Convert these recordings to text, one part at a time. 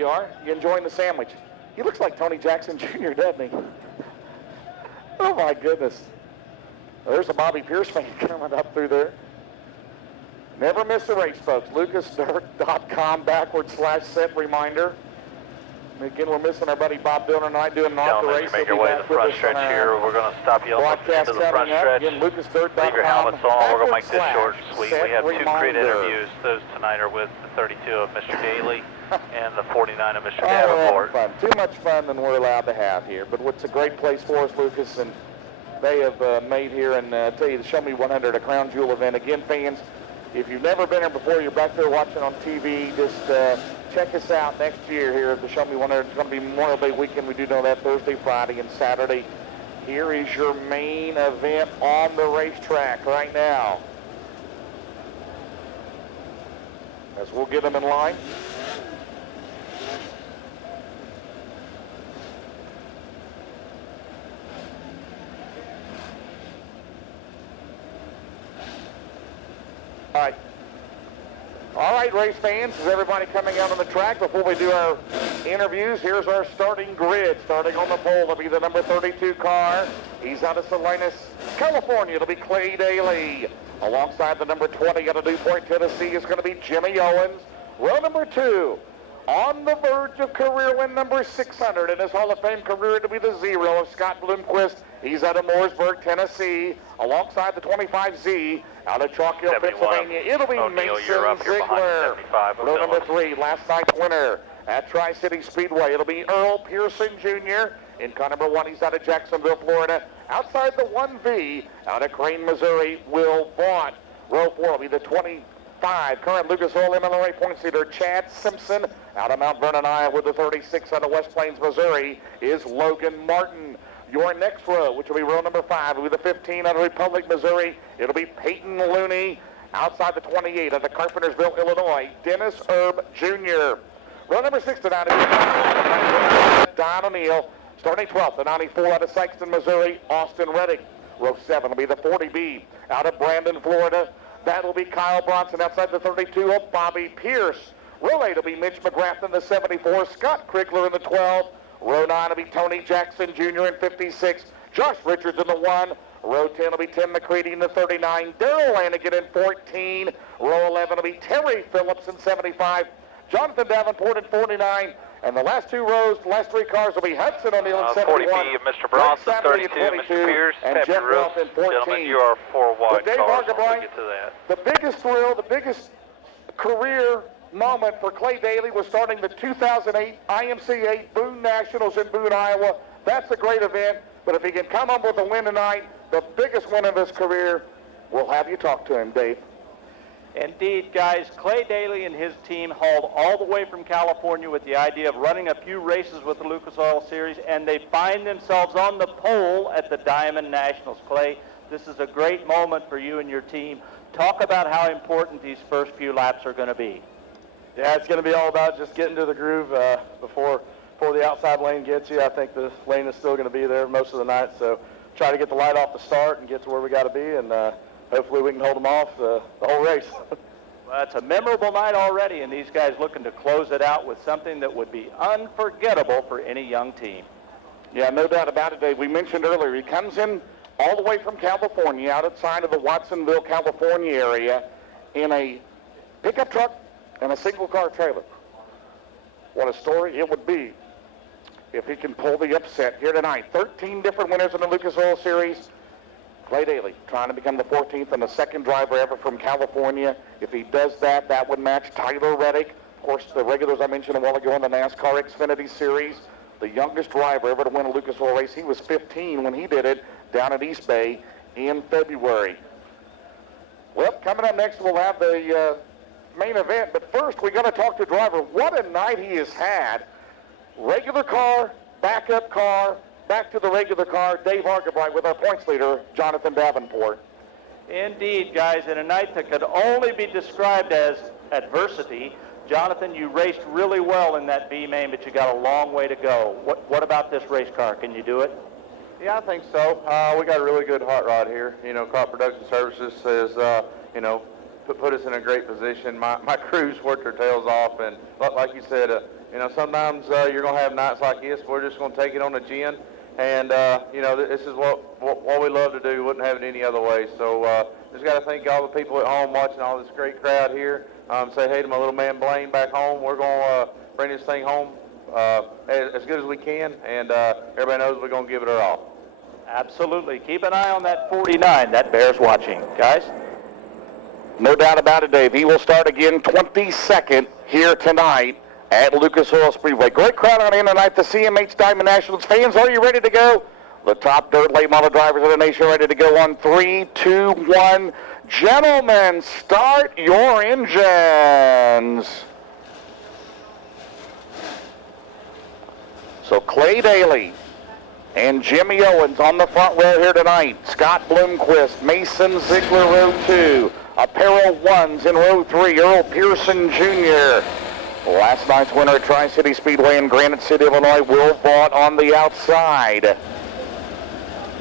you are. You enjoying the sandwich? He looks like Tony Jackson Jr., doesn't he? Oh, my goodness. There's a Bobby Pierce fan coming up through there. Never miss a race, folks. LucasDirt.com /set reminder. Again, we're missing our buddy Bob Dillon tonight doing not the race. Make your way to the front stretch here. We're going to stop you almost into the front stretch. Again, LucasDirt.com. Leave your helmets on. We're going to make this short and sweet. We have 2 grid interviews. Those tonight are with the 32 of Mr. Daly and the 49 of Mr. Davenport. Fun. Too much fun than we're allowed to have here. But what's a great place for us, Lucas, and they have made here, and I tell you, the Show Me 100, a crown jewel event. Again, fans, if you've never been here before, you're back there watching on TV, just check us out next year here at the Show Me 100. It's going to be Memorial Day weekend. We do know that Thursday, Friday, and Saturday. Here is your main event on the racetrack right now. As we'll get them in line. All right, race fans, is everybody coming out on the track? Before we do our interviews, here's our starting grid. Starting on the pole will be the number 32 car. He's out of Salinas, California. It'll be Clay Daly. Alongside the number 20 out of Newport, Tennessee is going to be Jimmy Owens. Row number 2, on the verge of career win number 600 in his Hall of Fame career, to be the 0 of Scott Bloomquist. He's out of Mooresburg, Tennessee. Alongside the 25Z out of Chalk Hill, Pennsylvania, it'll be Mason Ziegler. Row number 3, last night's winner at Tri-City Speedway. It'll be Earl Pearson Jr. In car number 1, he's out of Jacksonville, Florida. Outside the 1V, out of Crane, Missouri, Will Vaught. Row 4 will be the 25, current Lucas Oil MLRA points leader, Chad Simpson. Out of Mount Vernon, Iowa, with the 36 out of West Plains, Missouri, is Logan Martin. Your next row, which will be row number 5, will be the 15 out of Republic, Missouri. It'll be Peyton Looney. Outside the 28 out of Carpentersville, Illinois, Dennis Erb Jr. Row number 6 to 94, Don O'Neill. Starting 12th, the 94 out of Sykeston, Missouri, Austin Reddick. Row 7 will be the 40B out of Brandon, Florida. That will be Kyle Bronson. Outside the 32 of Bobby Pierce. Row 8 will be Mitch McGrath in the 74, Scott Crickler in the 12. Row 9 will be Tony Jackson Jr. in 56, Josh Richards in the 1. Row 10 will be Tim McCready in the 39, Darrell Lanigan in 14. Row 11 will be Terry Phillips in 75, Jonathan Davenport in 49. And the last 2 rows, the last 3 cars will be Hudson O'Neill in 71. 40B of Mr. Bronson, 32, Mr. Pierce, and Jeff Roth in 14. Gentlemen, you are 4 wide Dave cars. Argabright, We'll get to that. the biggest thrill, the biggest career moment for Clay Daly was starting the 2008 IMC 8 Boone Nationals in Boone, Iowa. That's a great event, but if he can come up with a win tonight, the biggest win of his career, we'll have you talk to him, Dave. Indeed, guys, Clay Daly and his team hauled all the way from California with the idea of running a few races with the Lucas Oil Series, and they find themselves on the pole at the Diamond Nationals. Clay, this is a great moment for you and your team. Talk about how important these first few laps are going to be. Yeah, it's going to be all about just getting to the groove before the outside lane gets you. I think the lane is still going to be there most of the night, so try to get the light off the start and get to where we got to be, and hopefully we can hold them off the whole race. Well, it's a memorable night already, and these guys looking to close it out with something that would be unforgettable for any young team. Yeah, no doubt about it, Dave. We mentioned earlier, he comes in all the way from California, outside of the Watsonville, California area, in a pickup truck and a single-car trailer. What a story it would be if he can pull the upset here tonight. 13 different winners in the Lucas Oil Series. Clay Daly trying to become the 14th and the second driver ever from California. If he does that, that would match Tyler Reddick. Of course, the regulars I mentioned a while ago in the NASCAR Xfinity Series. The youngest driver ever to win a Lucas Oil race. He was 15 when he did it down at East Bay in February. Well, coming up next, we'll have the main event. But first, we're going to talk to driver. What a night he has had. Regular car, backup car, back to the regular car. Dave Argabright with our points leader, Jonathan Davenport. Indeed, guys, in a night that could only be described as adversity. Jonathan, you raced really well in that B main, but you got a long way to go. What about this race car? Can you do it? Yeah, I think so. We got a really good hot rod here. You know, Crop Production Services has, you know, put us in a great position. My crews worked their tails off, and like you said, You know, sometimes you're going to have nights like this. We're just going to take it on the chin. And, you know, this is what we love to do. Wouldn't have it any other way. So just got to thank all the people at home watching, all this great crowd here. Say hey to my little man Blaine back home. We're going to bring this thing home as good as we can. And everybody knows we're going to give it our all. Absolutely. Keep an eye on that 49. That bears watching. Guys? No doubt about it, Dave. He will start again 22nd here tonight at Lucas Oil Speedway. Great crowd on in tonight. The CMH Diamond Nationals fans, are you ready to go? The top dirt late model drivers of the nation ready to go on 3, 2, 1. Gentlemen, start your engines. So Clay Daly and Jimmy Owens on the front row here tonight. Scott Bloomquist, Mason Ziegler, row 2. A pair of ones in row 3, Earl Pearson Jr. Last night's winner at Tri-City Speedway in Granite City, Illinois, Will Vaught on the outside.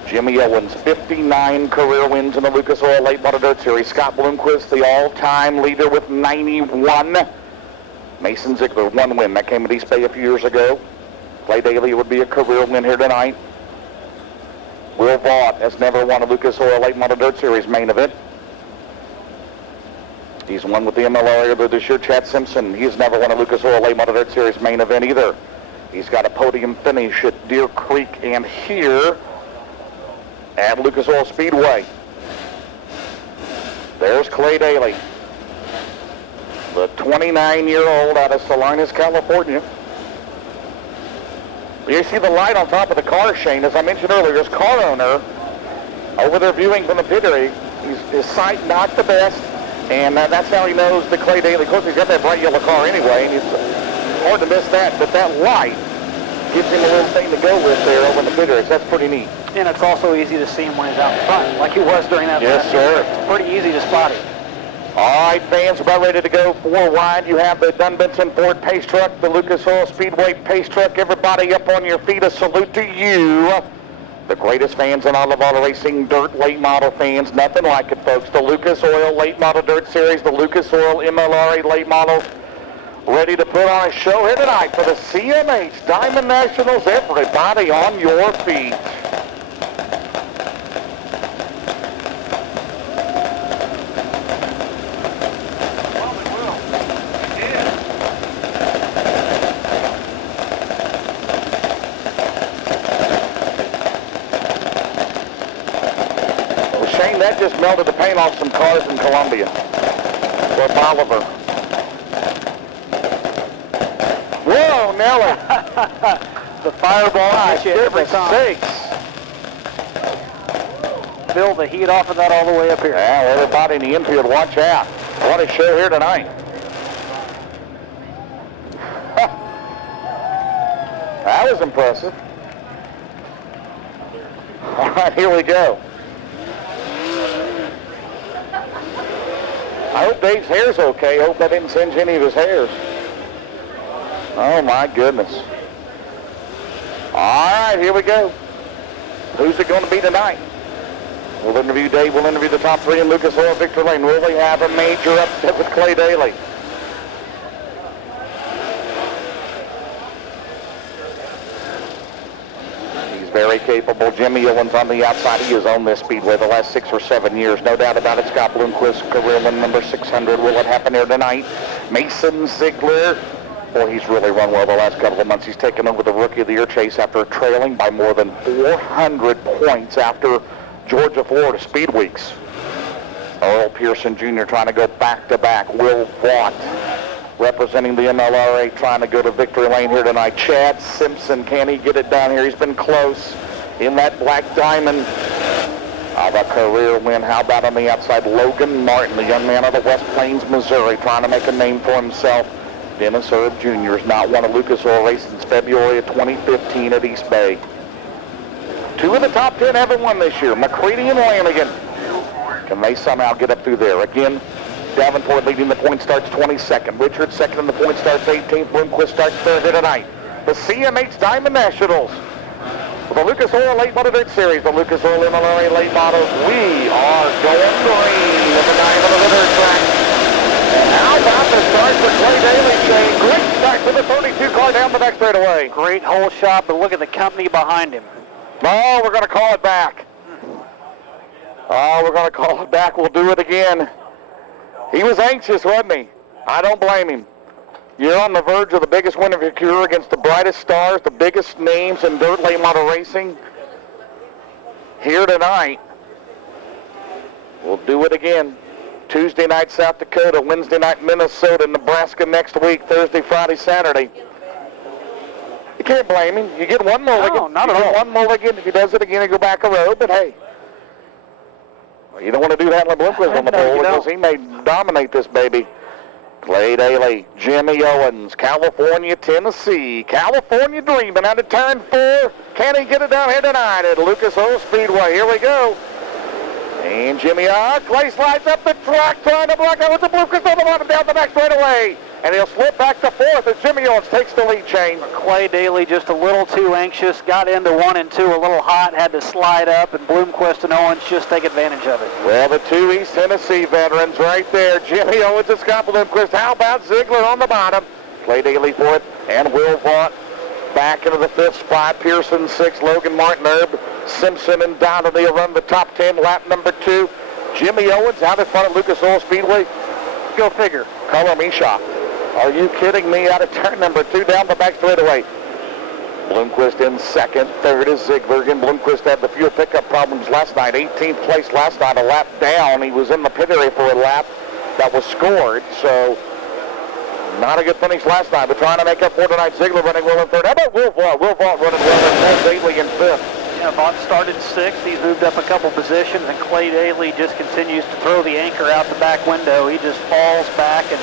Jimmy Owens, 59 career wins in the Lucas Oil Late Model Dirt Series. Scott Bloomquist, the all-time leader with 91. Mason Ziegler, 1 win. That came at East Bay a few years ago. Clay Daly would be a career win here tonight. Will Vaught has never won a Lucas Oil Late Model Dirt Series main event. He's won with the MLR earlier this year. Chad Simpson, he's never won a Lucas Oil Late Model Dirt Series main event either. He's got a podium finish at Deer Creek and here at Lucas Oil Speedway. There's Clay Daly, the 29-year-old out of Salinas, California. You see the light on top of the car, Shane. As I mentioned earlier, his car owner over there viewing from the pit area, his sight not the best. And that's how he knows the Clay Daly. Of course, he's got that bright yellow car anyway, and it's hard to miss that. But that light gives him a little thing to go with there over in the pit areas. That's pretty neat. And it's also easy to see him when he's out in front, like he was during that. Yes, sir. It's pretty easy to spot him. All right, fans, about ready to go 4 wide. You have the Dunbenson Ford Pace Truck, the Lucas Oil Speedway Pace Truck. Everybody up on your feet, a salute to you. The greatest fans in all of auto racing, dirt late model fans. Nothing like it, folks. The Lucas Oil Late Model Dirt Series, the Lucas Oil MLRA Late Models, ready to put on a show here tonight for the CMH Diamond Nationals. Everybody on your feet. That just melted the paint off some cars in Columbia. Or Bolivar. Whoa, Nelly. The fireball gets you every time. Sakes. Feel the heat off of that all the way up here. Well, everybody in the infield, watch out. What a show here tonight. That was impressive. All right, here we go. I hope Dave's hair's okay. I hope I didn't singe any of his hairs. Oh, my goodness. All right, here we go. Who's it going to be tonight? We'll interview Dave. We'll interview the top 3 in Lucas Oil, Victor Lane. Will we have a major upset with Clay Daly? Very capable. Jimmy Owens on the outside. He has owned this speedway the last 6 or 7 years. No doubt about it. Scott Bloomquist, career win number 600. Will it happen here tonight? Mason Ziegler. Boy, he's really run well the last couple of months. He's taken over the Rookie of the Year chase after trailing by more than 400 points after Georgia, Florida Speed Weeks. Earl Pearson Jr. trying to go back-to-back. Will Vaught representing the MLRA, trying to go to victory lane here tonight. Chad Simpson, can he get it down here? He's been close in that black diamond. How about career win? How about on the outside? Logan Martin, the young man out of West Plains, Missouri, trying to make a name for himself. Dennis Erb Jr. has not won a Lucas Oil race since February of 2015 at East Bay. 2 of the top 10 haven't won this year, McCready and Lanigan. Can they somehow get up through there? Again, Davenport leading the point starts 22nd. Richards second in the point starts 18th. Bloomquist starts 3rd here tonight. The CMH Diamond Nationals. The Lucas Oil Late Model Dirt Series, the Lucas Oil MLRA Late Models. We are going green at the diamond of the dirt track. And how faster start for Clay Daly, Shane. Great start for the 32 car down the next straightaway. Great hole shot, but look at the company behind him. Oh, we're going to call it back. Oh, we're going to call it back. We'll do it again. He was anxious, wasn't he? I don't blame him. You're on the verge of the biggest win of your career against the brightest stars, the biggest names in dirt late model racing. Here tonight, we'll do it again. Tuesday night, South Dakota. Wednesday night, Minnesota. Nebraska next week. Thursday, Friday, Saturday. You can't blame him. You get one mulligan. No, not at all. One mulligan. If he does it again, he go back a road. But hey, well, you don't want to do that when Bloomquist on the pole because he may dominate this baby. Clay Daly, Jimmy Owens, California, Tennessee. California dreaming out of turn 4. Can he get it down here tonight at Lucas Oil Speedway? Here we go. And Jimmy, Clay slides up the track, trying to block out with the Bloomquist on the bottom down the back straightaway. And he'll slip back to 4th as Jimmy Owens takes the lead, Shane. Clay Daly just a little too anxious, got into 1 and 2 a little hot, had to slide up, and Bloomquist and Owens just take advantage of it. Well, the 2 East Tennessee veterans right there. Jimmy Owens and Scott Bloomquist. How about Ziegler on the bottom? Clay Daly 4th, and Will Vaught back into the 5th spot. Pearson 6th, Logan Martin, Herb Simpson, and Donnelly will run the top 10, lap number 2. Jimmy Owens out in front of Lucas Oil Speedway. Go figure. Color me shocked. Are you kidding me? Out of turn number 2 down the back straightaway. Bloomquist in 2nd. 3rd is Ziegler. Again, Bloomquist had the fuel pickup problems last night. 18th place last night, a lap down. He was in the pit area for a lap that was scored. So, not a good finish last night, but trying to make up for tonight. Ziegler running well in 3rd. How about Will Vaught? Will Vaught running well in 4th. Daly in 5th. Yeah, Vaught started 6th. He's moved up a couple positions, and Clay Daly just continues to throw the anchor out the back window. He just falls back and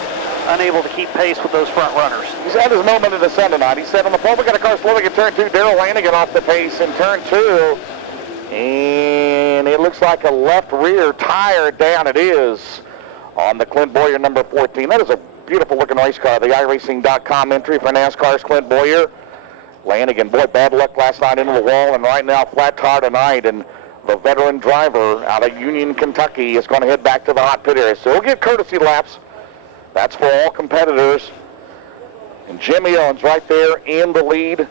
unable to keep pace with those front runners. He's had his moment in the sun tonight. He said on the pole, we got a car slowing in turn 2. Darrell Lanigan off the pace in turn 2. And it looks like a left rear tire down. It is on the Clint Boyer number 14. That is a beautiful looking race car. The iRacing.com entry for NASCAR's Clint Boyer. Lanigan, boy, bad luck last night into the wall, and right now flat tire tonight. And the veteran driver out of Union, Kentucky is going to head back to the hot pit area. So we'll get courtesy laps. That's for all competitors. And Jimmy Owens right there in the lead.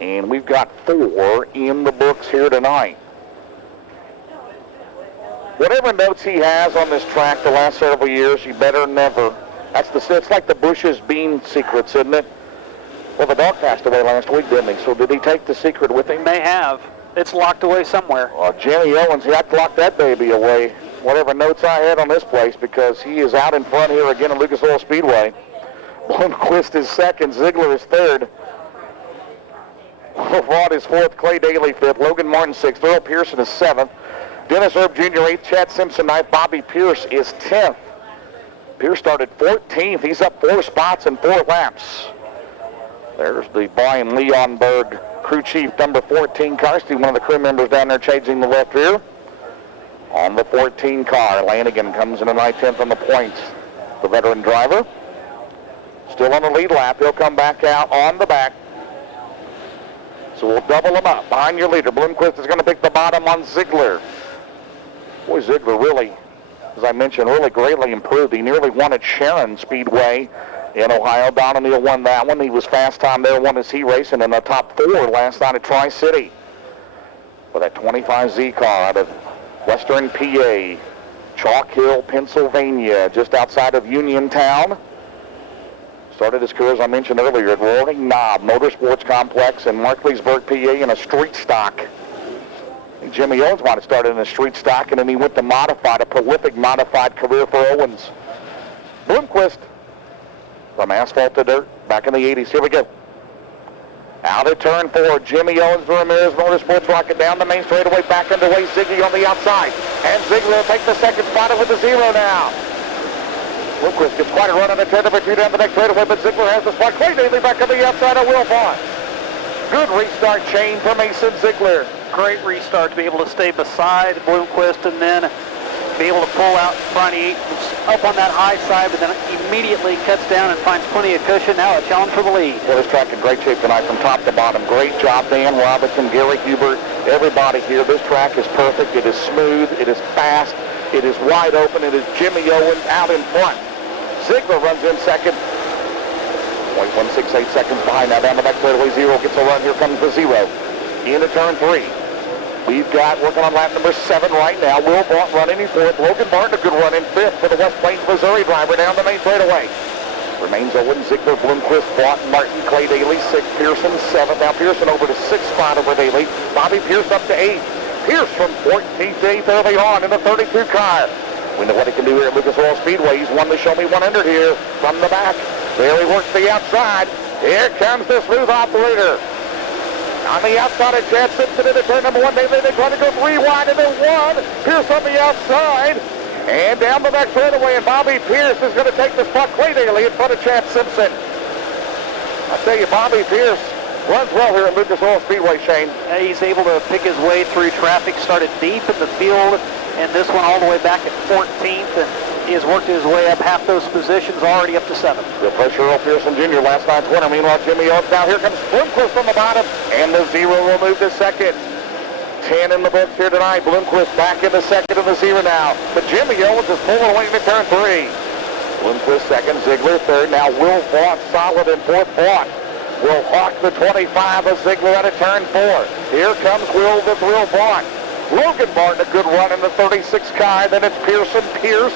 And we've got 4 in the books here tonight. Whatever notes he has on this track the last several years, you better never. It's like the Bush's bean secrets, isn't it? Well, the dog passed away last week, didn't he? So did he take the secret with him? May have. It's locked away somewhere. Well, Jimmy Owens, he had to lock that baby away. Whatever notes I had on this place, because he is out in front here again at Lucas Oil Speedway. Bloomquist is 2nd, Ziegler is 3rd. Will Vaught is 4th, Clay Daly 5th, Logan Martin 6th, Earl Pearson is 7th, Dennis Erb Jr. 8th, Chad Simpson 9th, Bobby Pierce is 10th. Pierce started 14th. He's up 4 spots in 4 laps. There's the Brian Leonberg crew chief, number 14 car. See one of the crew members down there changing the left rear. On the 14 car, Lanigan comes in tonight 10th on the points. The veteran driver still on the lead lap. He'll come back out on the back. So we'll double them up. Behind your leader, Bloomquist is going to pick the bottom on Ziegler. Boy, Ziegler really, as I mentioned, really greatly improved. He nearly won at Sharon Speedway in Ohio. Don O'Neill won that one. He was fast time there, won his heat race, and in the top 4 last night at Tri-City. With that 25Z car out of Western PA, Chalk Hill, Pennsylvania, just outside of Uniontown. Started his career, as I mentioned earlier, at Roaring Knob Motorsports Complex in Markleysburg, PA, in a street stock. And Jimmy Owens might have started in a street stock, and then he went to modified, a prolific modified career for Owens. Bloomquist, from asphalt to dirt, back in the 80s. Here we go. Out of turn 4, Jimmy Owens, Ramirez Motorsports rocket down the main straightaway, back underway, Ziggy on the outside. And Ziegler will take the 2nd spot with the 0 now. Bloomquist gets quite a run on the turn number 2 down the next straightaway, but Ziegler has the spot. Clay Daly back on the outside of Will Vaught. Good restart chain for Mason Ziegler. Great restart to be able to stay beside Bloomquist and then be able to pull out in front. He up on that high side, but then immediately cuts down and finds plenty of cushion. Now a challenge for the lead. Well, this track in great shape tonight from top to bottom. Great job, Dan Robinson, Gary Hubert, everybody here. This track is perfect. It is smooth. It is fast. It is wide open. It is Jimmy Owens out in front. Ziegler runs in second. 0.168 seconds behind. Now down the back straightaway, Zero gets a run. Here comes the Zero into turn 3. We've got working on lap number 7 right now. Will Vaught running in 4th. Logan Martin a good run in 5th for the West Plains, Missouri driver down the main straightaway. Remains Owen, Ziegler, Bloomquist, Vaught, Martin, Clay Daly, 6th, Pearson, 7th. Now Pearson over to 6th spot over Daly. Bobby Pierce up to 8th. Pierce from 14th to 8th early on in the 32 car. We know what he can do here at Lucas Oil Speedway. He's won the Show Me 100 here from the back. There he works the outside. Here comes the smooth operator. On the outside of Chad Simpson into turn number 1. They try to go 3 wide into 1. Pierce on the outside. And down the back straightaway. And Bobby Pierce is going to take the spot. Clay Daly in front of Chad Simpson. I tell you, Bobby Pierce runs well here at Lucas Oil Speedway, Shane. He's able to pick his way through traffic. Started deep in the field. And this one all the way back at 14th. And he has worked his way up half those positions, already up to 7th. Good pressure, Earl Pearson Jr. last night's winner. Meanwhile, Jimmy Owens now. Here comes Bloomquist on the bottom, and the Zero will move to second. 10 in the books here tonight. Bloomquist back into second in the Zero now. But Jimmy Owens is pulling away into turn 3. Bloomquist second, Ziegler third. Now Will Vaught solid in 4th. Vaught will hawk the 25 of Ziegler out of turn 4. Here comes Will the Thrill Vaught. Logan Martin a good run in the 36 car. Then it's Pearson, Pierce,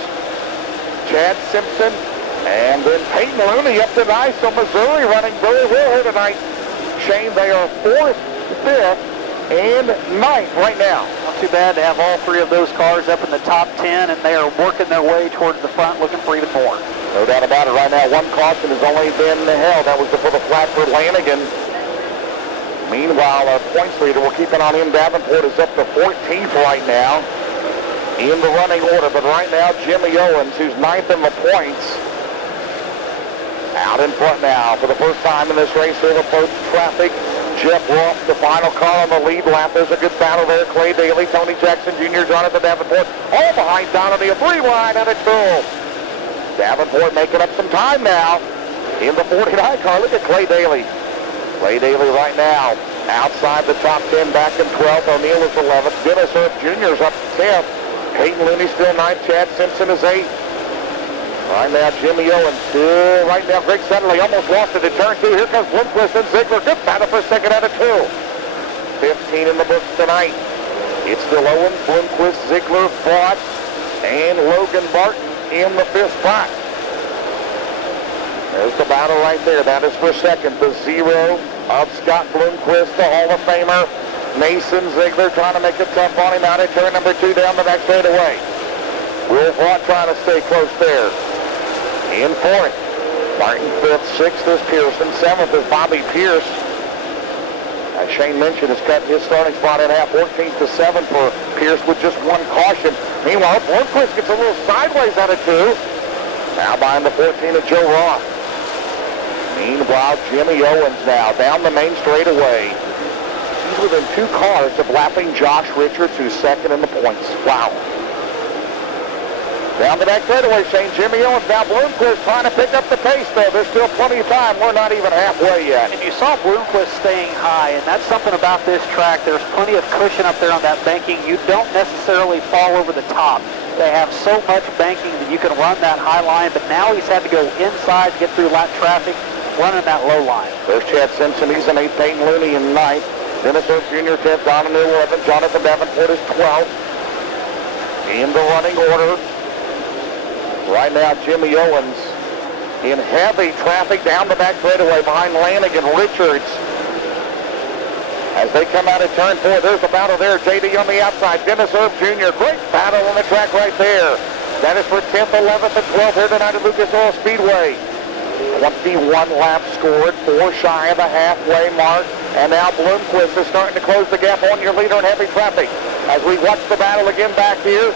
Chad Simpson, and then Peyton Looney up to ninth. So Missouri running very well here tonight. Shane, they are 4th, 5th, and 9th right now. Not too bad to have all 3 of those cars up in the top 10, and they are working their way towards the front, looking for even more. No doubt about it. Right now, 1 caution has only been held. That was for the flat for Lanigan. Meanwhile, our points leader, we're keeping on him. Davenport is up to 14th right now in the running order. But right now, Jimmy Owens, who's 9th in the points, out in front now for the first time in this race. He'll approach traffic. Jeff Ross, the final car on the lead lap. There's a good battle there. Clay Daly, Tony Jackson Jr., Jonathan Davenport, all behind Donahue. 3 wide out of 2. Davenport making up some time now in the 49 car. Look at Clay Daly. Clay Daly right now outside the top 10, back in 12th. O'Neill is 11th. Dennis Earp Jr. is up to 10th. Peyton Looney still 9th. Chad Simpson is 8th. Right now, Jimmy Owens still right now. Greg Sutterly almost lost it at turn 2. Here comes Bloomquist and Ziegler. Good battle for second out of 2. 15 in the books tonight. It's still Owens, Bloomquist, Ziegler, Vaught, and Logan Martin in the 5th spot. There's the battle right there. That is for second. The Zero of Scott Bloomquist, the Hall of Famer. Mason Ziegler trying to make it tough on him out at turn number 2 down the back straightaway. Will Vaught trying to stay close there. In 4th. Martin 5th. 6th is Pearson. 7th is Bobby Pierce. As Shane mentioned, has cut his starting spot in half. 14th to 7th for Pierce with just 1 caution. Meanwhile, Bloomquist gets a little sideways out of 2. Now behind the 14 of Joe Roth. Meanwhile, Jimmy Owens now down the main straightaway. He's within 2 cars of lapping Josh Richards, who's second in the points. Wow. Down the back straightaway, Shane. Jimmy Owens now. Bloomquist trying to pick up the pace, though. There's still plenty of time. We're not even halfway yet. And you saw Bloomquist staying high, and that's something about this track. There's plenty of cushion up there on that banking. You don't necessarily fall over the top. They have so much banking that you can run that high line, but now he's had to go inside to get through lap traffic, running that low line. There's Chad Simpson. He's in 8th. Peyton Looney in 9th. Dennis Earp Jr. 10th. Donahue 11th. Jonathan Davenport is 12th. In the running order. Right now, Jimmy Owens in heavy traffic down the back straightaway behind Lanigan, Richards. As they come out of turn 4, there's a battle there. JD on the outside. Dennis Earp Jr. Great battle on the track right there. That is for 10th, 11th, and 12th here tonight at Lucas Oil Speedway. 21 laps scored, 4 shy of the halfway mark. And now Bloomquist is starting to close the gap on your leader in heavy traffic. As we watch the battle again back here,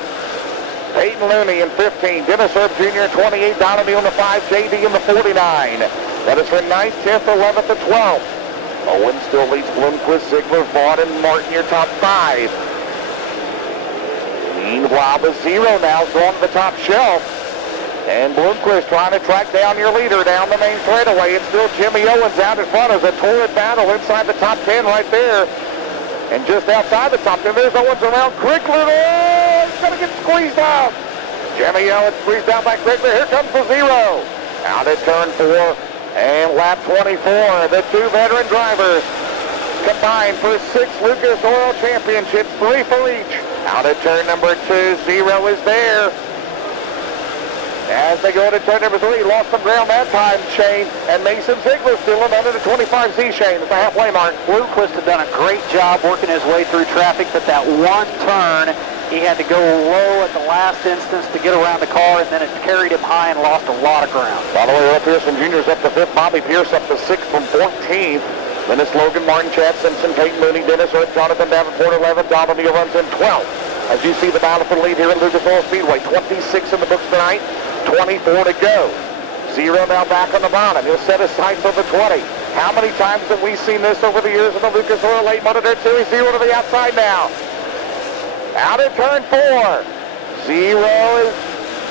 Peyton Looney in 15, Dennis Earp Jr. in 28, Donahue in the 5, JD in the 49. That is for 9th, 10th, 11th, and 12th. Owens still leads Bloomquist, Ziegler, Vaught, and Martin, your top 5. Meanwhile, the Zero now is going to the top shelf. And Bloomquist trying to track down your leader down the main straightaway. It's still Jimmy Owens out in front as a torrid battle inside the top 10 right there. And just outside the top 10, there's Owens around Crickler. Oh, he's going to get squeezed out. Jimmy Owens squeezed down by Ziegler. Here comes the 0. Out at turn 4 and lap 24. The two veteran drivers combined for 6 Lucas Oil Championships, 3 for each. Out at turn number 2, 0 is there. As they go to turn number 3, lost some ground that time, Shane, and Mason Ziegler still under the 25Z, Shane. It's the halfway mark. Bloomquist had done a great job working his way through traffic, but that one turn, he had to go low at the last instance to get around the car, and then it carried him high and lost a lot of ground. By the way, Earl Pearson Jr. is up to 5th, Bobby Pierce up to 6th from 14th. Then it's Logan Martin, Chad Simpson, Peyton Mooney, Dennis Earth, Jonathan Davenport, 11th. Don O'Neill runs in 12th. As you see the battle for the lead here at Lucas Oil Speedway, 26 in the books tonight, 24 to go. 0 now back on the bottom. He'll set his sights on the 20. How many times have we seen this over the years in the Lucas Oil Late Model Dirt Series? 0 to the outside now. Out at turn 4. 0 is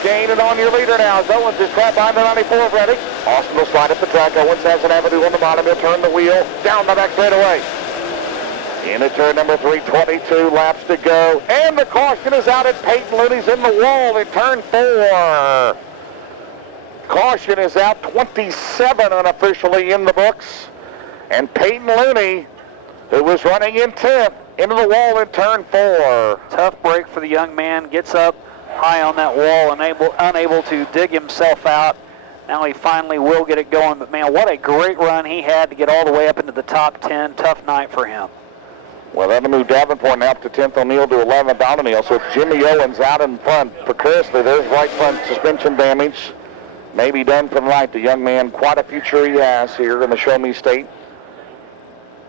gaining on your leader now. As Owens is trapped behind the 94 ready. Austin will slide up the track. Owens has an avenue on the bottom. He'll turn the wheel down the back straightaway. Into turn number 3, 22 laps to go. And the caution is out at Peyton Looney's in the wall in turn 4. Caution is out, 27 unofficially in the books. And Peyton Looney, who was running in 10th, into the wall in turn 4. Tough break for the young man. Gets up high on that wall, unable to dig himself out. Now he finally will get it going. But, man, what a great run he had to get all the way up into the top 10. Tough night for him. Well, that'll move Davenport now up to 10th, O'Neill to 11th, Don O'Neill. So it's Jimmy Owens out in front precariously. There's right front suspension damage. Maybe done for the night. The young man, quite a future he has here in the Show Me State.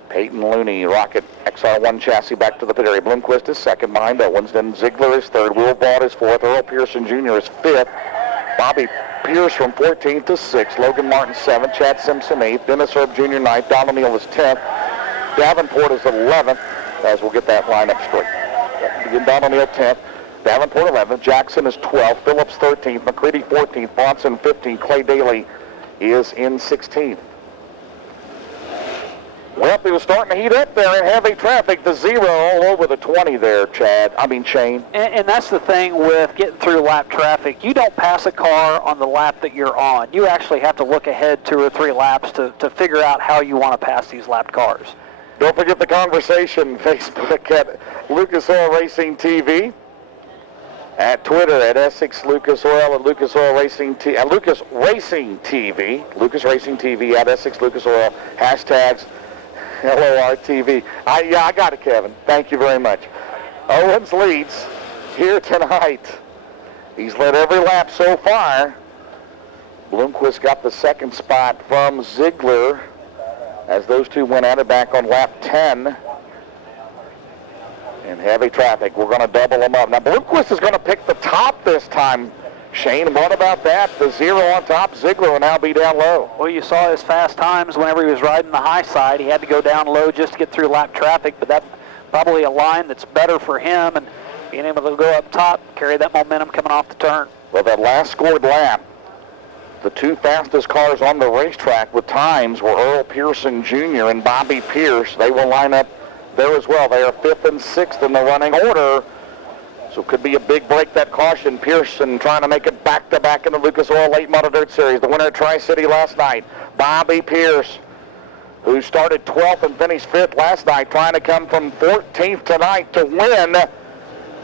Peyton Looney, Rocket XR1 chassis back to the pit area. Bloomquist is second behind Owens. Then Ziegler is third. Will Vaught is fourth. Earl Pearson Jr. is fifth. Bobby Pierce from 14th to 6th. Logan Martin 7th. Chad Simpson 8th. Dennis Herb Jr. 9th. Don O'Neill is 10th. Davenport is 11th, as we'll get that lineup straight. Don O'Neill 10th. Davenport 11th. Jackson is 12th. Phillips 13th. McCready 14th. Bronson 15th. Clay Daly is in 16th. Well, he was starting to heat up there in heavy traffic. The 0 all over the 20 there, Shane. And that's the thing with getting through lap traffic. You don't pass a car on the lap that you're on. You actually have to look ahead 2 or 3 laps to figure out how you want to pass these lapped cars. Don't forget the conversation. Facebook at Lucas Oil Racing TV. At Twitter at Essex Lucas Oil, at Lucas Oil Racing at Lucas Racing TV. Lucas Racing TV at Essex Lucas Oil. Hashtags LORTV. I got it, Kevin. Thank you very much. Owens leads here tonight. He's led every lap so far. Bloomquist got the second spot from Ziegler as those two went at it back on lap 10. In heavy traffic, we're going to double them up. Now, Bloomquist is going to pick the top this time. Shane, what about that? The 0 on top, Ziegler will now be down low. Well, you saw his fast times whenever he was riding the high side. He had to go down low just to get through lap traffic, but that's probably a line that's better for him, and being able to go up top, carry that momentum coming off the turn. Well, that last scored lap, the 2 fastest cars on the racetrack with times were Earl Pearson Jr. and Bobby Pierce. They will line up there as well. They are 5th and 6th in the running order. So it could be a big break, that caution. Pearson trying to make it back-to-back in the Lucas Oil Late Model Dirt Series. The winner at Tri-City last night, Bobby Pierce, who started 12th and finished 5th last night, trying to come from 14th tonight to win.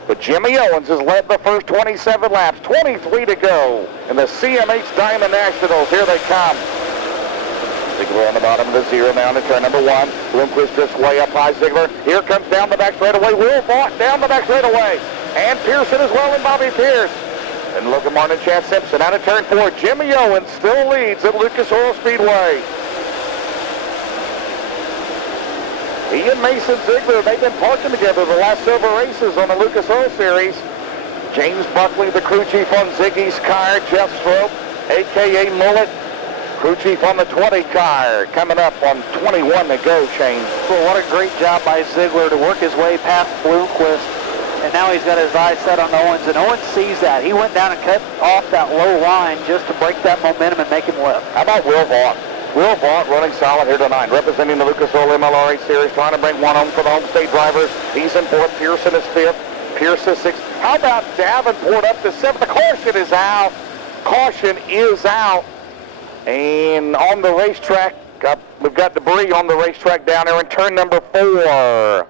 But Jimmy Owens has led the first 27 laps, 23 to go in the CMH Diamond Nationals. Here they come. Ziegler on the bottom of the 0 now to turn number 1. Bloomquist drifts way up high. Ziegler here comes down the back straightaway. Will Vaught down the back straightaway. And Pearson as well, and Bobby Pierce. And Logan Martin and Chad Simpson out of turn 4. Jimmy Owens still leads at Lucas Oil Speedway. He and Mason Ziegler, they've been parking together the last several races on the Lucas Oil Series. James Buckley, the crew chief on Ziggy's car. Jeff Strope, a.k.a. Mullet, crew chief on the 20 car. Coming up on 21 to go, Shane. Well, what a great job by Ziegler to work his way past Bloomquist. And now he's got his eyes set on Owens, and Owens sees that. He went down and cut off that low line just to break that momentum and make him lift. How about Will Vaught? Will Vaught running solid here tonight, representing the Lucas Oil MLRA Series, trying to bring one home for the home state drivers. He's in 4th. Pearson is 5th. Pierce is 6. How about Davenport up to 7? The caution is out. Caution is out. And on the racetrack, we've got debris on the racetrack down there in turn number 4.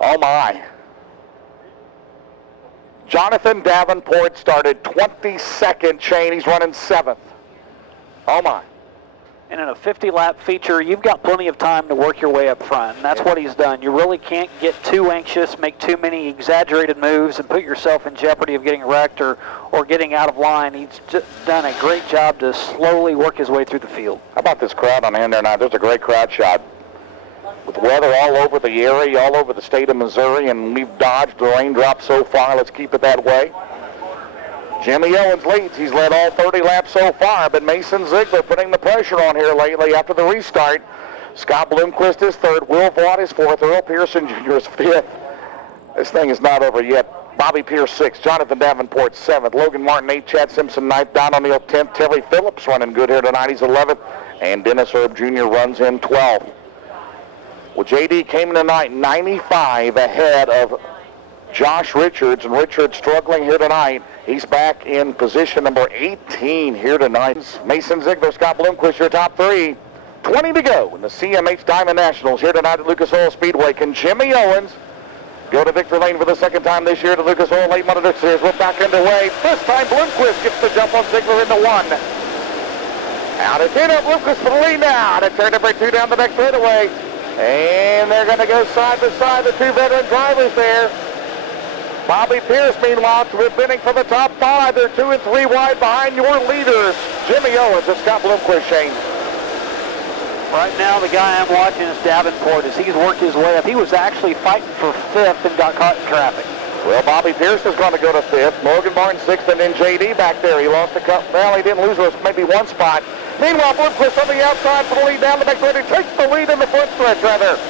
Oh, my. Jonathan Davenport started 22nd chain. He's running 7th. Oh, my. And in a 50-lap feature, you've got plenty of time to work your way up front, and that's what he's done. You really can't get too anxious, make too many exaggerated moves, and put yourself in jeopardy of getting wrecked or getting out of line. He's just done a great job to slowly work his way through the field. How about this crowd on hand there tonight? There's a great crowd shot. With weather all over the area, all over the state of Missouri, and we've dodged the raindrops so far. Let's keep it that way. Jimmy Owens leads. He's led all 30 laps so far, but Mason Ziegler putting the pressure on here lately after the restart. Scott Bloomquist is 3rd. Will Vaught is 4th. Earl Pearson Jr. is 5th. This thing is not over yet. Bobby Pierce 6th. Jonathan Davenport 7th. Logan Martin 8th. Chad Simpson 9th. Don O'Neill 10th. Terry Phillips running good here tonight. He's 11th. And Dennis Erb Jr. runs in 12th. Well, JD came in tonight 95 ahead of Josh Richards, and Richards struggling here tonight. He's back in position number 18 here tonight. Mason Ziegler, Scott Bloomquist, your top 3. 20 to go in the CMH Diamond Nationals here tonight at Lucas Oil Speedway. Can Jimmy Owens go to victory lane for the 2nd time this year to Lucas Oil Late Monitor Series? We're back underway. This time Bloomquist gets the jump on Ziegler into 1. Out of 10 up, Bloomquist for the lead now. Out of turn number 2 down the next straightaway. And they're going to go side by side, the 2 veteran drivers there. Bobby Pierce, meanwhile, bidding for the top 5. They're 2 and 3 wide behind your leaders, Jimmy Owens and Scott Bloomquist, Shane. Right now, the guy I'm watching is Davenport as he's worked his way up. He was actually fighting for 5th and got caught in traffic. Well, Bobby Pierce is going to go to 5th. Morgan Martin 6th, and then JD back there. He lost a cup. Well, he didn't lose maybe 1 spot. Meanwhile, Bloomquist on the outside for the lead down the back stretch. He takes the lead in the front stretch, rather.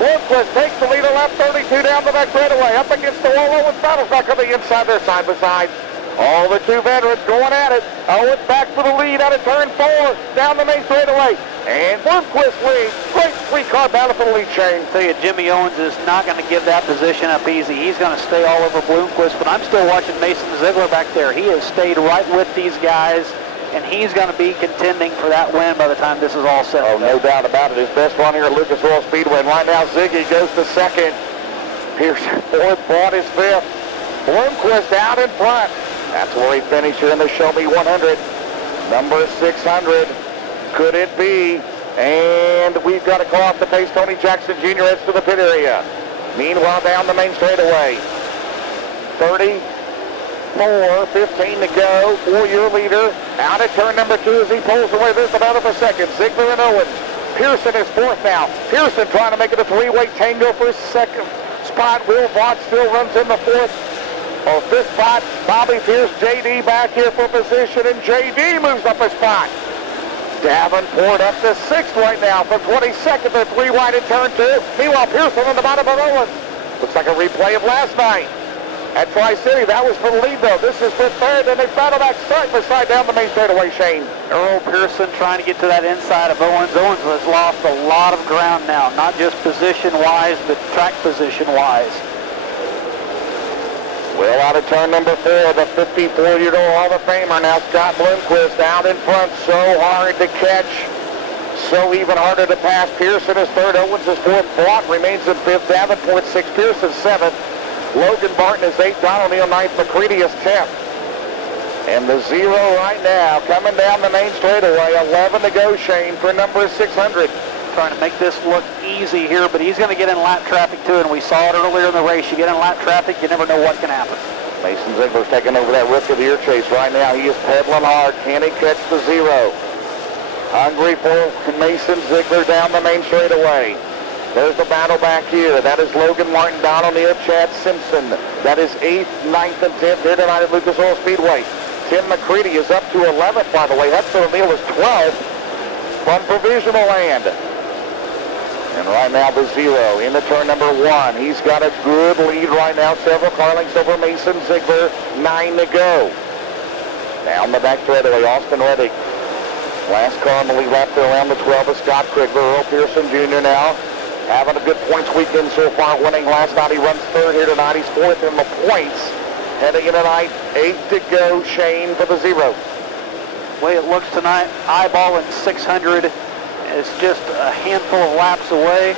Bloomquist takes the lead on lap 32 down the back straightaway. Up against the wall. Owens battles back on the inside there, side by side. All the 2 veterans going at it. Owens back for the lead out of turn 4 down the main straightaway. And Bloomquist leads. Great 3-car battle for the lead, Shane. I tell you, Jimmy Owens is not going to give that position up easy. He's going to stay all over Bloomquist, but I'm still watching Mason Ziegler back there. He has stayed right with these guys, and he's going to be contending for that win by the time this is all set. Oh, no doubt about it. His best run here at Lucas Oil Speedway. And right now, Ziggy goes to 2nd. Pierce 4th, Vaught is 5th. Bloomquist out in front. That's where he finished here in the Show Me 100. Number 600. Could it be? And we've got to call off the pace. Tony Jackson Jr. heads to the pit area. Meanwhile, down the main straightaway. 34, 15 to go for your leader. Out at turn number 2 as he pulls away. There's the battle for 2nd. Ziegler and Owens. Pearson is 4th now. Pearson trying to make it a 3-way tango for 2nd spot. Will Vaught still runs in the 4th. Or 5th spot. Bobby Pierce, JD back here for position, and JD moves up a spot. Davenport up to 6th right now from 22nd. They're 3 wide in turn 2. Meanwhile, Pearson on the bottom of Owens. Looks like a replay of last night at Tri-City. That was for the lead, though. This is for 3rd, and they battle back side by side down the main straightaway, Shane. Earl Pearson trying to get to that inside of Owens. Owens has lost a lot of ground now, not just position-wise, but track position-wise. Well, out of turn number 4, the 54-year-old Hall of Famer, now Scott Bloomquist out in front. So hard to catch, so even harder to pass. Pearson is 3rd, Owens is 4th, Vaught remains in 5th, Davenport 6th, Pearson 7th, Logan Martin is 8th, Don O'Neill 9th, McCready is 10th. And the 0 right now coming down the main straightaway, 11 to go, Shane, for number 600. Trying to make this look easy here, but he's going to get in lap traffic too, and we saw it earlier in the race. You get in lap traffic, you never know what can happen. Mason Ziegler's taking over that Rookie of the Year chase right now. He is pedaling hard. Can he catch the 0? Hungry for Mason Ziegler down the main straightaway. There's the battle back here. That is Logan Martin, Don O'Neill, Chad Simpson. That is 8th, 9th, and 10th here tonight at Lucas Oil Speedway. Tim McCready is up to 11th, by the way. Hudson O'Neill is 12th from provisional land. And right now the 0 into turn number 1. He's got a good lead right now. Several car lengths over Mason Ziegler. 9 to go. Down the back straightaway, Austin Reddick. Last car on the lead lap there around the 12 is Scott Krigler. Earl Pearson Jr. now having a good points weekend so far, winning last night. He runs third here tonight. He's fourth in the points. Heading in tonight, 8 to go, Shane, for the 0. The way it looks tonight, eyeballing 600 is just a handful of laps away.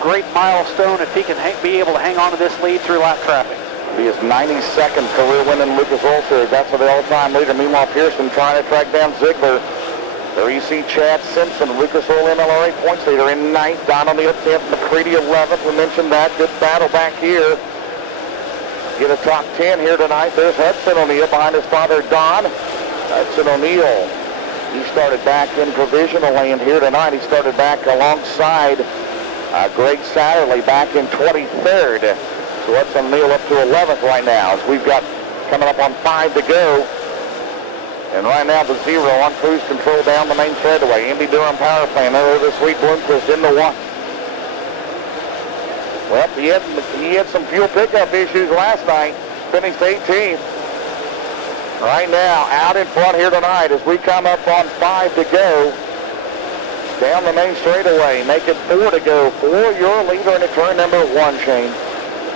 Great milestone if he can be able to hang on to this lead through lap traffic. Be his 92nd career win in Lucas Oil Series. That's the all-time leader. Meanwhile, Pearson trying to track down Ziegler. There you see Chad Simpson, Lucas Oil MLRA points leader in 9th. Don O'Neill 10th, McCready 11th. We mentioned that. Good battle back here. Get a top 10 here tonight. There's Hudson O'Neill behind his father, Don. Hudson O'Neill, he started back in provisional land here tonight. He started back alongside Greg Satterley back in 23rd. So Hudson O'Neill up to 11th right now. So we've got coming up on 5 to go. And right now the 0 on cruise control down the main straightaway. Indy Durham power plant. The Sweet Bloomquist in the 1. Well, he had some fuel pickup issues last night. Finished 18th. Right now, out in front here tonight as we come up on 5 to go. Down the main straightaway. Make it 4 to go for your leader in turn number 1, Shane.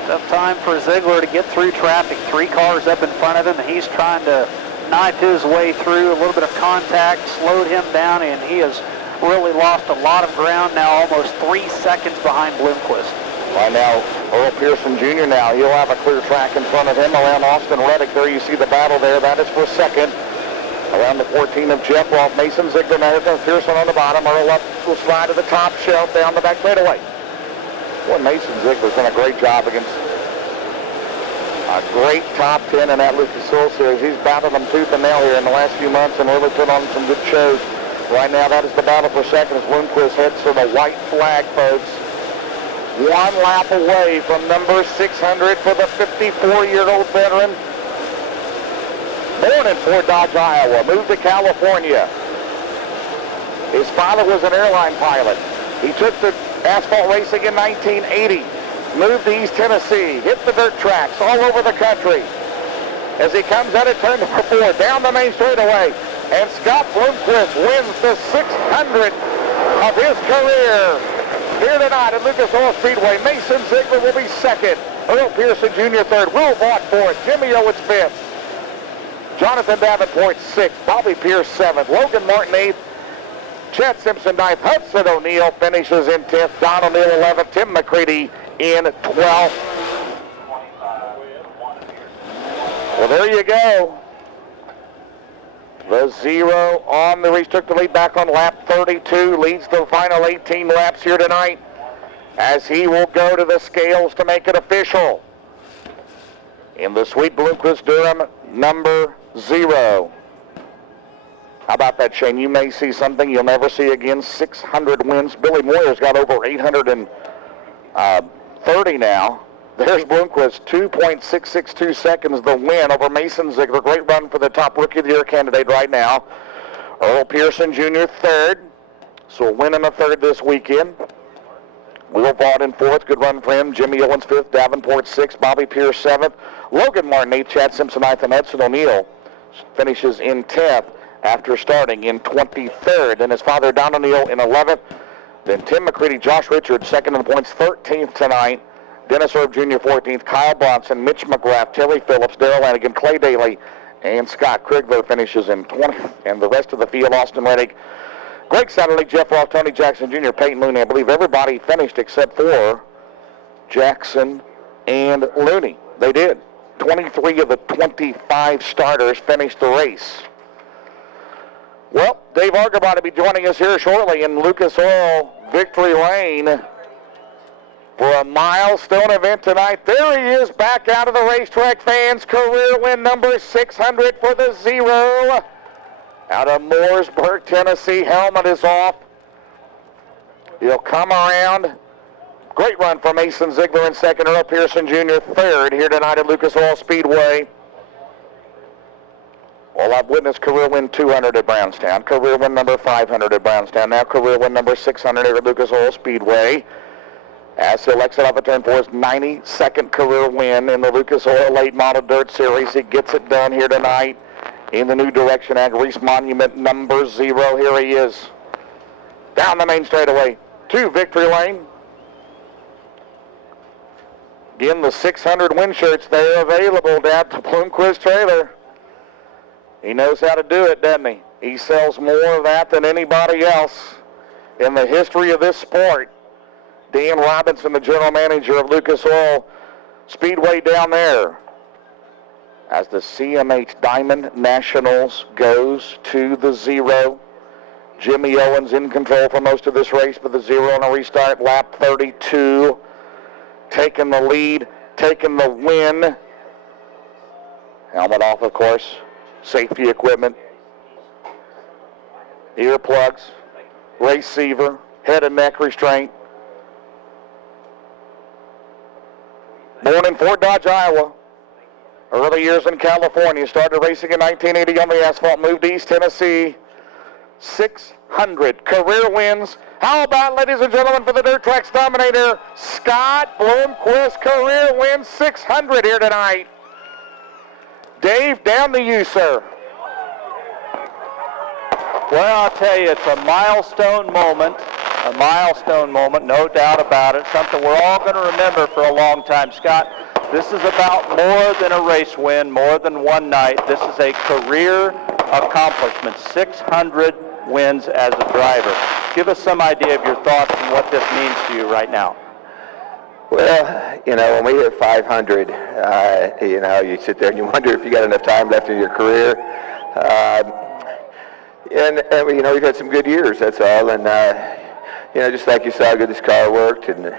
Tough time for Ziegler to get through traffic. 3 cars up in front of him, and he's trying to knife his way through. A little bit of contact slowed him down, and he has really lost a lot of ground now, almost 3 seconds behind Bloomquist. Right now, Earl Pearson Jr. now, he'll have a clear track in front of him around Austin Reddick. There you see the battle there. That is for second. Around the 14 of Jeff Roth, Mason Ziegler, Nathan Pearson on the bottom. Earl up will slide to the top shelf down the back straightaway. Boy, Mason Ziegler's done a great job against a great top 10 in that Lucas Oil Series. He's battled them tooth and nail here in the last few months and really put on some good shows. Right now, that is the battle for second as Bloomquist heads for the white flag, folks. 1 lap away from number 600 for the 54-year-old veteran. Born in Fort Dodge, Iowa, moved to California. His father was an airline pilot. He took to asphalt racing in 1980. Moved to East Tennessee, hit the dirt tracks all over the country. As he comes out of turn number 4, down the main straightaway, and Scott Bloomquist wins the 600th of his career. Here tonight at Lucas Oil Speedway, Mason Ziegler will be second. Earl Pearson Jr. third. Will Vaught fourth. Jimmy Owens fifth. Jonathan Davenport sixth. Bobby Pierce seventh. Logan Martin eighth. Chad Simpson ninth. Hudson O'Neill finishes in 10th. Don O'Neill 11th. Tim McCready in 12th. Well, there you go. The 0 on the race took the lead back on lap 32, leads the final 18 laps here tonight as he will go to the scales to make it official. In the Sweet Bloomquist Durham number 0. How about that, Shane? You may see something you'll never see again. 600 wins. Billy Moyer's got over 830 now. There's Bloomquist, 2.662 seconds the win over Mason Ziegler. Great run for the top Rookie of the Year candidate right now. Earl Pearson Jr. third. So a win in the third this weekend. Will Vaught in fourth. Good run for him. Jimmy Owens fifth. Davenport sixth. Bobby Pierce seventh. Logan Martin eighth. Chad Simpson ninth. And Hudson O'Neill finishes in 10th after starting in 23rd. And his father Don O'Neill in 11th. Then Tim McCready, Josh Richards second in the points, 13th tonight. Dennis Erb Jr. 14th, Kyle Bronson, Mitch McGrath, Terry Phillips, Darrell Lanigan, Clay Daly, and Scott Krigler finishes in 20th. And the rest of the field, Austin Reddick, Greg Satterley, Jeff Roth, Tony Jackson Jr., Peyton Looney. I believe everybody finished except for Jackson and Looney. They did. 23 of the 25 starters finished the race. Well, Dave Argobot will be joining us here shortly in Lucas Oil Victory Lane for a milestone event tonight. There he is, back out of the racetrack, fans. Career win number 600 for the 0. Out of Mooresburg, Tennessee. Helmet is off. He'll come around. Great run for Mason Ziegler in second. Earl Pearson Jr. third here tonight at Lucas Oil Speedway. Well, I've witnessed career win 200 at Brownstown. Career win number 500 at Brownstown. Now career win number 600 here at Lucas Oil Speedway. As he'll exit off of turn 4, his 92nd career win in the Lucas Oil Late Model Dirt Series. He gets it done here tonight in the new direction at Reese Monument number 0. Here he is. Down the main straightaway. to victory lane. Again, the 600 win shirts, they're available down to Bloomquist Trailer. He knows how to do it, doesn't he? He sells more of that than anybody else in the history of this sport. Dan Robinson, the general manager of Lucas Oil Speedway down there, as the CMH Diamond Nationals goes to the 0. Jimmy Owens in control for most of this race, but the 0 on a restart, lap 32. Taking the lead, taking the win. Helmet off, of course. Safety equipment. Earplugs. Receiver. Head and neck restraint. Born in Fort Dodge, Iowa. Early years in California. Started racing in 1980 on the asphalt. Moved to East Tennessee. 600 career wins. How about, ladies and gentlemen, for the Dirt Tracks Dominator, Scott Bloomquist, career win 600 here tonight. Dave, down to you, sir. Well, I'll tell you, it's a milestone moment, no doubt about it, something we're all going to remember for a long time. Scott, this is about more than a race win, more than one night. This is a career accomplishment, 600 wins as a driver. Give us some idea of your thoughts and what this means to you right now. Well, you know, when we hit 500, you know, you sit there and you wonder if you got enough time left in your career. And you know, we've had some good years, that's all. And, you know, just like you saw how good this car worked, and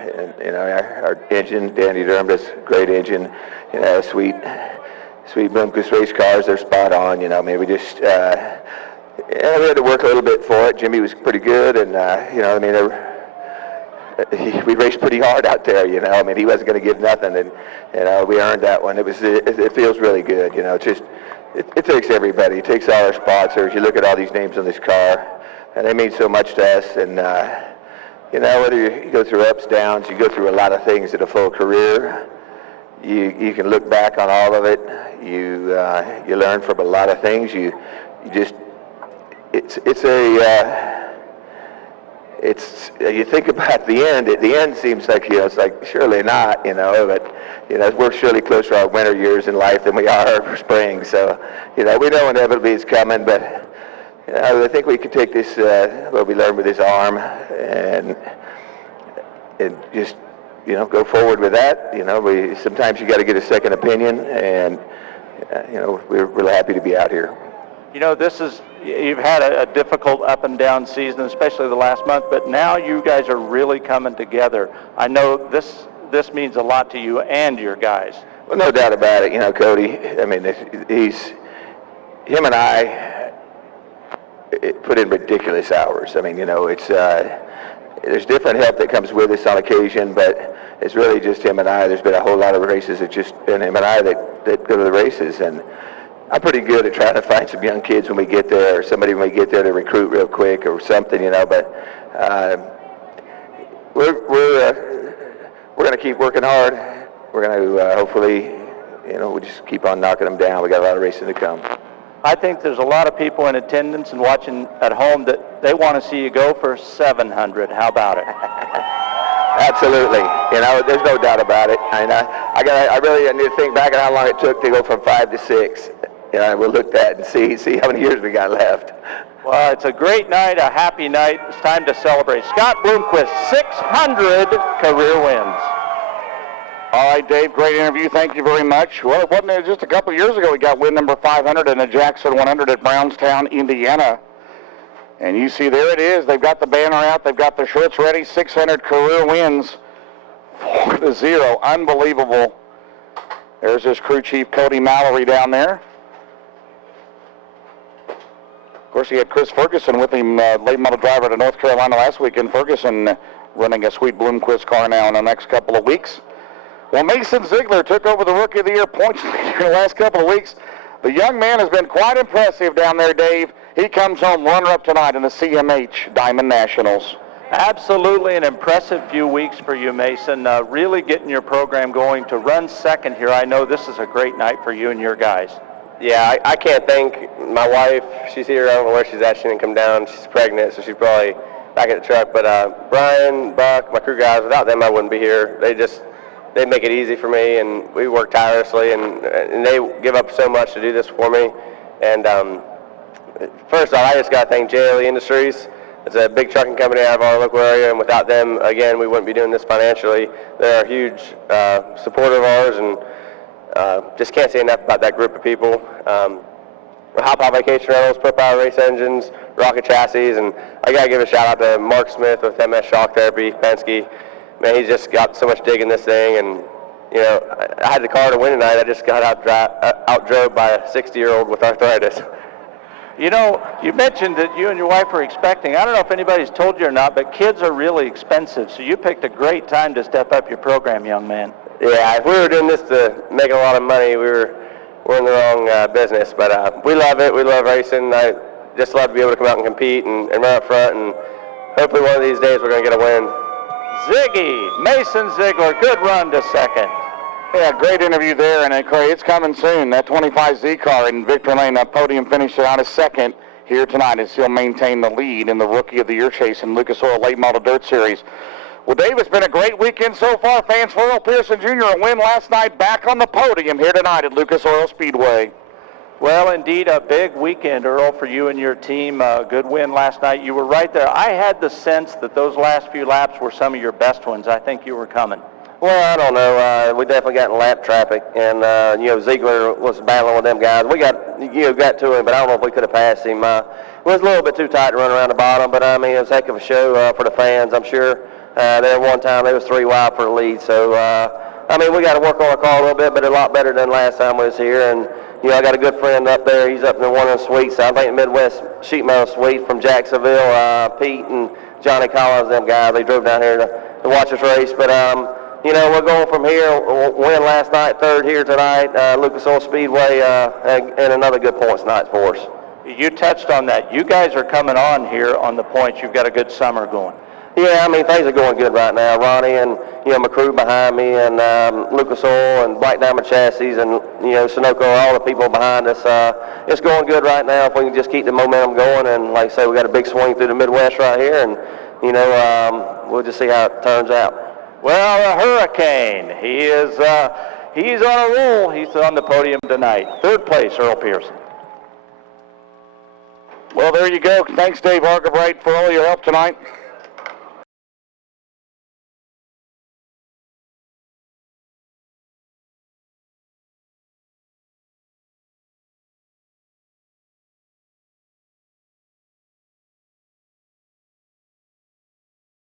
you know, our engine, Danny Durham does a great engine, you know, sweet Bloomquist race cars, they're spot on, you know. I mean, we just, we had to work a little bit for it. Jimmy was pretty good, and, you know, I mean, we raced pretty hard out there, you know. I mean, he wasn't going to give nothing, and, you know, we earned that one. It feels really good, you know. It's just, it takes everybody. It takes all our sponsors. You look at all these names on this car, and they mean so much to us. And, you know, whether you go through ups, downs, you go through a lot of things in a full career, you can look back on all of it. You learn from a lot of things. You just, you think about the end. At the end seems like, you know, it's like surely not, you know, but, you know, we're surely closer to our winter years in life than we are our spring. So, you know, we know inevitably it's coming, but, you know, I think we can take this, what we learned with this arm, and just, you know, go forward with that. You know, sometimes you got to get a second opinion, and, you know, we're really happy to be out here. You know, you've had a difficult up and down season, especially the last month, but now you guys are really coming together. I know this means a lot to you and your guys. Well, no doubt about it. You know, Cody, I mean, him and I put in ridiculous hours. I mean, you know, there's different help that comes with us on occasion, but it's really just him and I. There's been a whole lot of races that just been him and I that go to the races, and I'm pretty good at trying to find some young kids when we get there, or somebody when we get there to recruit real quick or something, you know. But we're going to keep working hard. We're going to hopefully, you know, we just keep on knocking them down. We got a lot of racing to come. I think there's a lot of people in attendance and watching at home that they want to see you go for 700. How about it? Absolutely. You know, there's no doubt about it. And I really need to think back on how long it took to go from 5 to 6. You know, we'll look at that and see how many years we got left. Well, it's a great night, a happy night. It's time to celebrate. Scott Bloomquist, 600 career wins. All right, Dave, great interview. Thank you very much. Well, it wasn't just a couple of years ago we got win number 500 in the Jackson 100 at Brownstown, Indiana. And you see there it is. They've got the banner out. They've got the shirts ready. 600 career wins for the 0. Unbelievable. There's his crew chief, Cody Mallory, down there. Of course, he had Chris Ferguson with him, late model driver to North Carolina last week, and Ferguson running a sweet Bloomquist car now in the next couple of weeks. Well, Mason Ziegler took over the Rookie of the Year points leader in the last couple of weeks. The young man has been quite impressive down there, Dave. He comes home runner-up tonight in the CMH Diamond Nationals. Absolutely an impressive few weeks for you, Mason. Really getting your program going to run second here. I know this is a great night for you and your guys. Yeah, I can't thank my wife. She's here. I don't know where she's at. She didn't come down. She's pregnant, so she's probably back at the truck. But Brian, Buck, my crew guys, without them I wouldn't be here. They make it easy for me, and we work tirelessly, and they give up so much to do this for me. And first off, I just got to thank JLE Industries. It's a big trucking company out of our local area, and without them, again, we wouldn't be doing this financially. They're a huge supporter of ours, and just can't say enough about that group of people. Hop Out Vacation Rentals, Put Power Race Engines, Rocket Chassis, and I got to give a shout out to Mark Smith with MS Shock Therapy, Penske. Man, he's just got so much dig in this thing, and you know, I had the car to win tonight. I just got outdrove by a 60-year-old with arthritis. You know, you mentioned that you and your wife are expecting. I don't know if anybody's told you or not, but kids are really expensive, so you picked a great time to step up your program, young man. Yeah, if we were doing this to make a lot of money, we're in the wrong business. But we love it. We love racing. I just love to be able to come out and compete and run up front, and hopefully one of these days we're going to get a win. Ziggy, Mason Ziegler, good run to second. Yeah, great interview there, and Clay, it's coming soon. That 25Z car in Victory Lane, that podium finisher out of second here tonight, as he'll maintain the lead in the Rookie of the Year chase in Lucas Oil Late Model Dirt Series. Well, Dave, it's been a great weekend so far. Fans for Earl Pearson Jr. a win last night, back on the podium here tonight at Lucas Oil Speedway. Well, indeed, a big weekend, Earl, for you and your team. Good win last night. You were right there. I had the sense that those last few laps were some of your best ones. I think you were coming. Well, I don't know. We definitely got in lap traffic, and Ziegler was battling with them guys. We got to him, but I don't know if we could have passed him. It was a little bit too tight to run around the bottom, but I mean, it was a heck of a show for the fans. I'm sure there one time they was 3 wide for the lead. So I mean, we got to work on our car a little bit, but a lot better than last time we was here. And I got a good friend up there. He's up in one of the suites. I think the Midwest Sheet Metal Suite from Jacksonville. Pete and Johnny Collins, them guys, they drove down here to watch us race. But we're going from here. Win last night, third here tonight. Lucas Oil Speedway, and another good points night for us. You touched on that. You guys are coming on here on the points. You've got a good summer going. Yeah, I mean, things are going good right now. Ronnie and, my crew behind me, and Lucas Oil and Black Diamond Chassis and, Sunoco, all the people behind us. It's going good right now if we can just keep the momentum going. And like I say, we got a big swing through the Midwest right here, and, we'll just see how it turns out. Well, the Hurricane, he's on a roll. He's on the podium tonight. Third place, Earl Pearson. Well, there you go. Thanks, Dave Argabright, for all your help tonight.